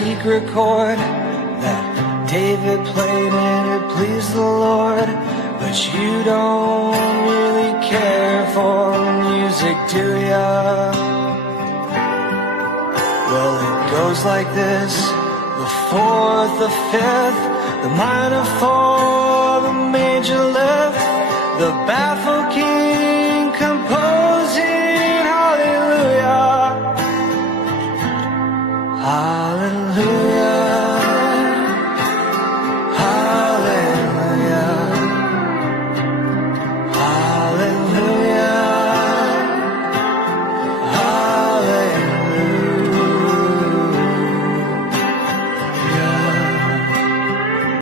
secret chord that David played and it pleased the Lord. But you don't really care for music, do ya? Well, it goes like this: the fourth, the fifth, the minor fall, the major lift, the baffled king composing hallelujah, hallelujah.